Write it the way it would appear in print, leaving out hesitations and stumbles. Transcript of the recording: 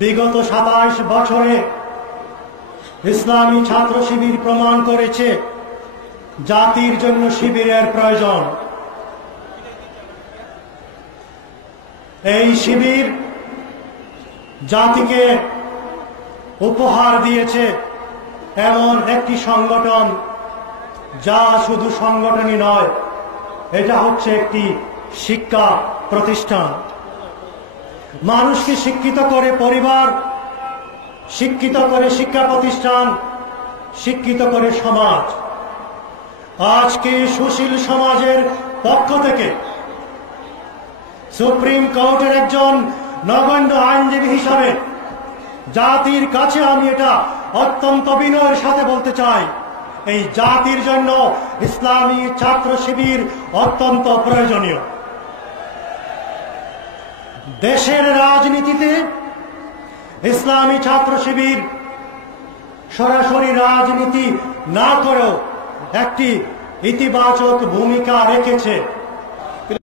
বিগত 27 বছরে ইসলামী ছাত্র শিবির প্রমাণ করেছে জাতির জন্য শিবিরের প্রয়োজন। এই শিবির জাতিকে উপহার দিয়েছে এমন একটি সংগঠন যা শুধু সংগঠনই নয়, এটা হচ্ছে একটি শিক্ষা প্রতিষ্ঠান। মানুষকে শিক্ষিত করে পরিবার, শিক্ষিত করে শিক্ষা প্রতিষ্ঠান, শিক্ষিত করে সমাজ। আজকে সুশীল সমাজের পক্ষ থেকে সুপ্রিম কোর্টের একজন নগণ্য আইনজীবী হিসাবে জাতির কাছে আমি এটা অত্যন্ত বিনয়ের সাথে বলতে চাই, এই জাতির জন্য ইসলামী ছাত্র শিবির অত্যন্ত প্রয়োজনীয়। দেশের রাজনীতিতে ইসলামী ছাত্র শিবির সরাসরি রাজনীতি না করেও একটি ইতিবাচক ভূমিকা রেখেছে।